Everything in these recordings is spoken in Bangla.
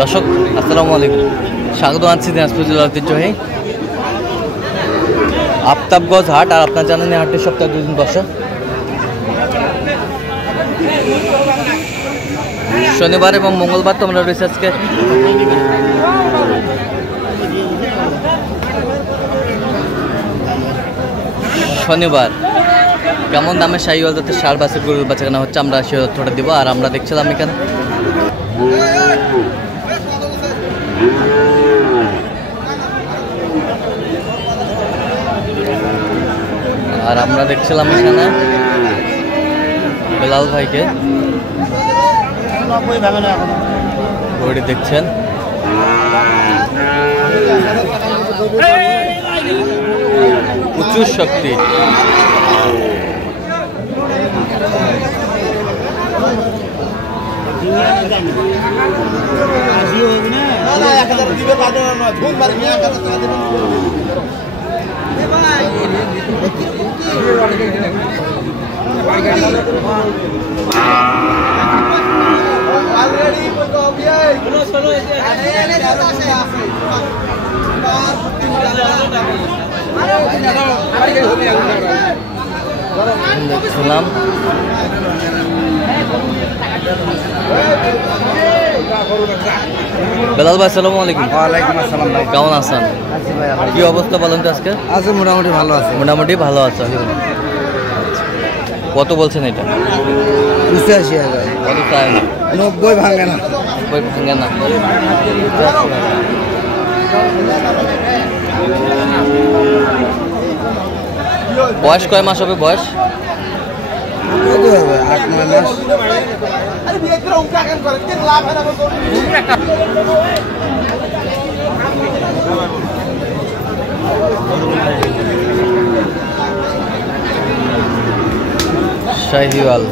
দর্শক আসসালামু আলাইকুম, স্বাগত আছি দিনাজপুর জেলার ঐতিহ্যবাহী আফতাবগঞ্জ হাট। আর আপনার জানেন হাটের সপ্তাহে 2 দিন বসে, শনিবার এবং মঙ্গলবার। তো আমরা রয়েছে আজকে শনিবার। কেমন দামে শাহিওয়াল জাতের ষাঁড় বাছুর গরুর বাচ্চা কেনা হচ্ছে, আমরা সে তথ্যটা দিব। আর আমরা দেখছিলাম এখানে বেলাল ভাইকে গরুটি দেখছেন। প্রচুর শক্তি, দেখছিলাম বেলাল ভাই আসসালামু আলাইকুম। ওয়ালাইকুম আসসালাম ভাই, কেমন আছেন? কি অবস্থা বলেন তো আজকে? আছে মোটামুটি ভালো আছে। মোটামুটি ভালো আছে। কত বলছেন এটা? 85,000। কত চাই? 90 ভাঙে না। 90 ভাঙে না। বয়স কয় মাস হবে? বয়স 8-9 মাস। শাহিওয়াল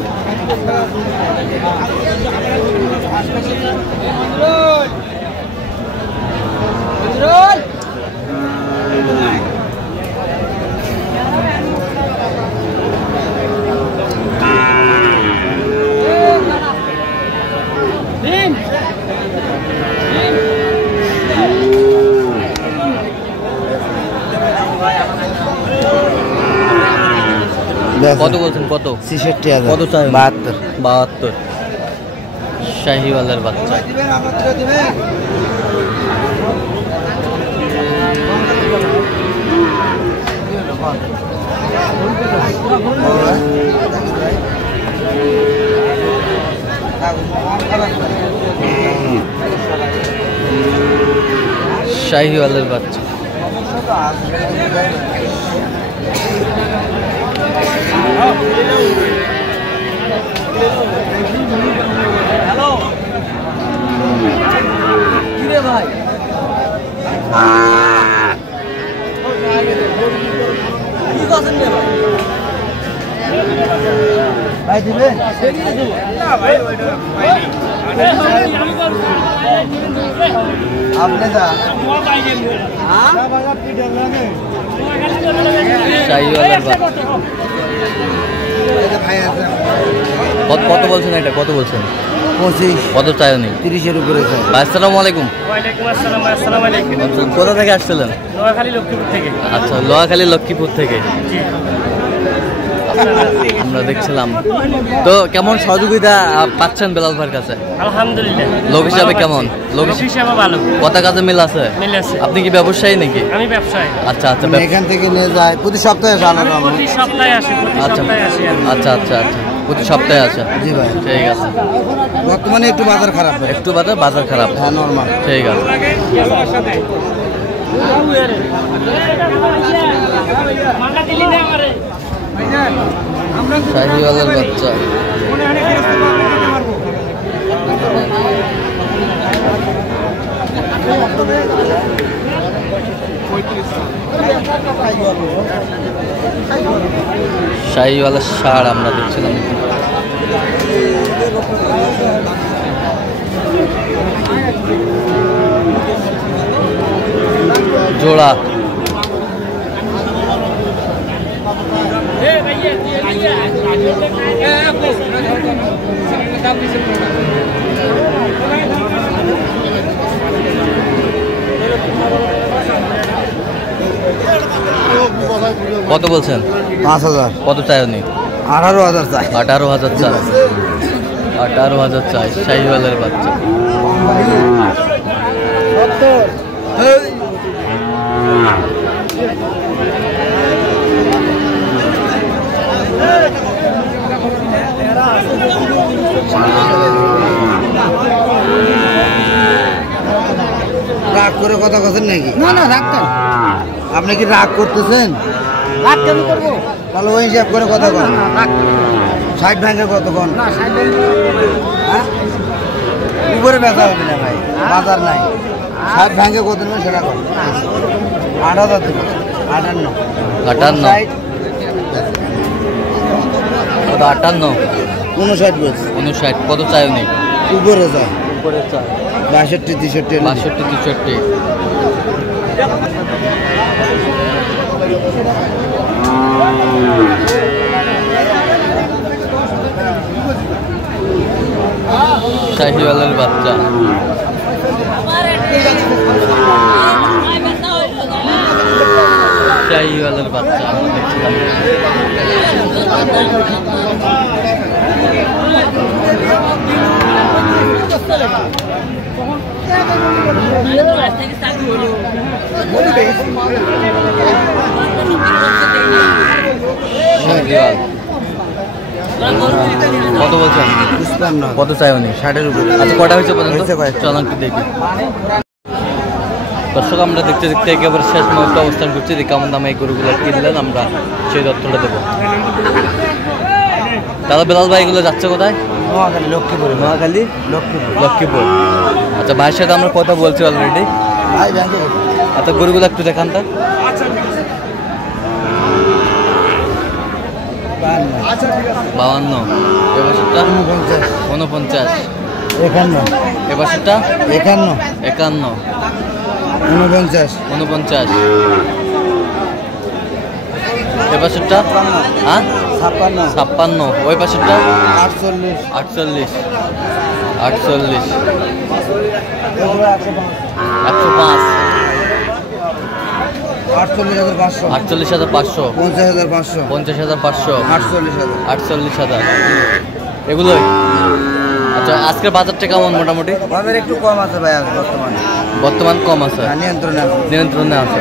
কত বলছেন? কত? 66,000। কত চাই? 72। শাহিওয়ালের বাচ্চা। শাহিওয়ালের বাচ্চা। হ্যালো কিরে ভাই, কি করছেন রে ভাই? ভাই দিবেন না ভাই ওইটা আপনি যা শাহিওয়ালের বাচ্চা। কত বলছেন এটা? কত বলছেন? 25। কত চাই নেই? 30-এর উপরে। আসসালামু আলাইকুম। ওয়ালাইকুম আসসালাম। আসসালামু আলাইকুম। কোথা থেকে আসছিলেন? নোয়াখালী লক্ষ্মীপুর থেকে। আচ্ছা, লোহাখালী লক্ষ্মীপুর থেকে। জি, আমরা দেখছিলাম। তো কেমন সহযোগিতা পাচ্ছেন বেলাল ভাইয়ের কাছে? আলহামদুলিল্লাহ। লোক হিসাবে কেমন? লোক হিসাবে ভালো। কথা কাজে মিল আছে? মিল আছে। আপনি কি ব্যবসায়ী নাকি? আমি ব্যবসায়ী। আচ্ছা আচ্ছা, এখান থেকে নিয়ে যায় প্রতি সপ্তাহে জানানো। প্রতি সপ্তাহে আসি। আচ্ছা আচ্ছা আচ্ছা আচ্ছা, প্রতি সপ্তাহে আছে। জি ভাই, ঠিক আছে। বর্তমানে একটু বাজার খারাপ। একটু বাজার খারাপ। হ্যাঁ, নরমাল। ঠিক আছে। শাহিওয়ালের বাচ্চা। শাহিওয়ালের ষাঁড় আমরা দেখছিলাম। জোড়া কত বলছেন? 5,000। কত চাই উনি? 18,000 চাই। 18,000 চাই। 18,000 চাই শাহিওয়ালের বাচ্চা। রাগ করে কথা বলছেন নাকি? না না রাখতেন আপনি কি রাগ করতেছেন? রাখ কেন করবো তাহলে ওই হিসাব করে কথা কন। 60 ভাঙে কতক্ষণ? না সাইড হ্যাঁ উপরে বেচা হবে না ভাই, বাজার নাই। 60 ভাঙে কত নেবেন সেটা কর। 8,000 দেবো। 58। 58 কত? 58 59 বলছি। 59 কত চাই উনি? উপরে যায় উপরে চাই 62, 63। 62, 63। শাহিওয়ালের বাচ্চা। শাহিওয়ালের বাচ্চা আমরা দেখছিলাম। শাহিওয়াল কত বলছেন? 55। কত চাই উনি? 60-এর উপরে। আচ্ছা কটা হয়েছে পর্যন্ত? হয়েছে কয়েকটা। চল একটু দেখি। দর্শক আমরা দেখতে দেখতে একেবারে শেষ মুহূর্তে অবস্থান করছি যে কেমন দামে এই গরুগুলো কিনলেন আমরা সেই তথ্যটা দেবো। দাদা বেলাল ভাই এগুলো যাচ্ছে কোথায়? নোয়াখালী, লক্ষ্মীপুর। নোয়াখালী, লক্ষ্মীপুর। লক্ষ্মীপুর। আচ্ছা ভাইয়ের সাথে আমরা কথা বলছি অলরেডি। ভাই ব্যাংকে আচ্ছা গরুগুলো একটু দেখান তো। 52 এবছরটা 49 51, এবছরটা 51, 51 49, 49 এবছরটা হ্যাঁ 56, 56 ওই পাশেরটা 48, 48 48 এগুলো 105 48,500, 48,500 50,500, 50,500 48,000। 48,000 এগুলোই। আচ্ছা আজকের বাজারটা কেমন মোটামুটি? বাজার একটু কম আছে ভাই বর্তমানে। বর্তমান কম আছে, নিয়ন্ত্রণে আছে। নিয়ন্ত্রণে আছে।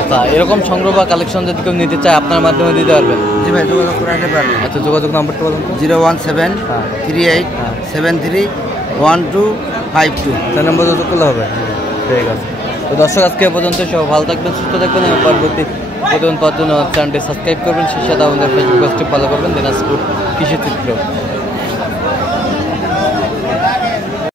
আচ্ছা এরকম সংগ্রহ বা কালেকশন যদি কেউ নিতে চায় আপনার মাধ্যমে দিতে পারবেন? জি ভাই যোগাযোগ করে আসতে পারবেন। আচ্ছা যোগাযোগ নাম্বারটা বলুন তো। 017 38 73 1252। তার নাম্বার যোগাযোগ করলে হবে। ঠিক আছে। তো দর্শক আজকে এ পর্যন্ত সব ভালো থাকবেন, সুস্থ থাকবেন এবং পরবর্তী প্রতিদিন পাওয়ার জন্য চ্যানেলটি সাবস্ক্রাইব করবেন, সেই সাথে আমাদের ফেসবুক পেজটি ফলো করবেন দিনাজপুর কৃষি চিত্র।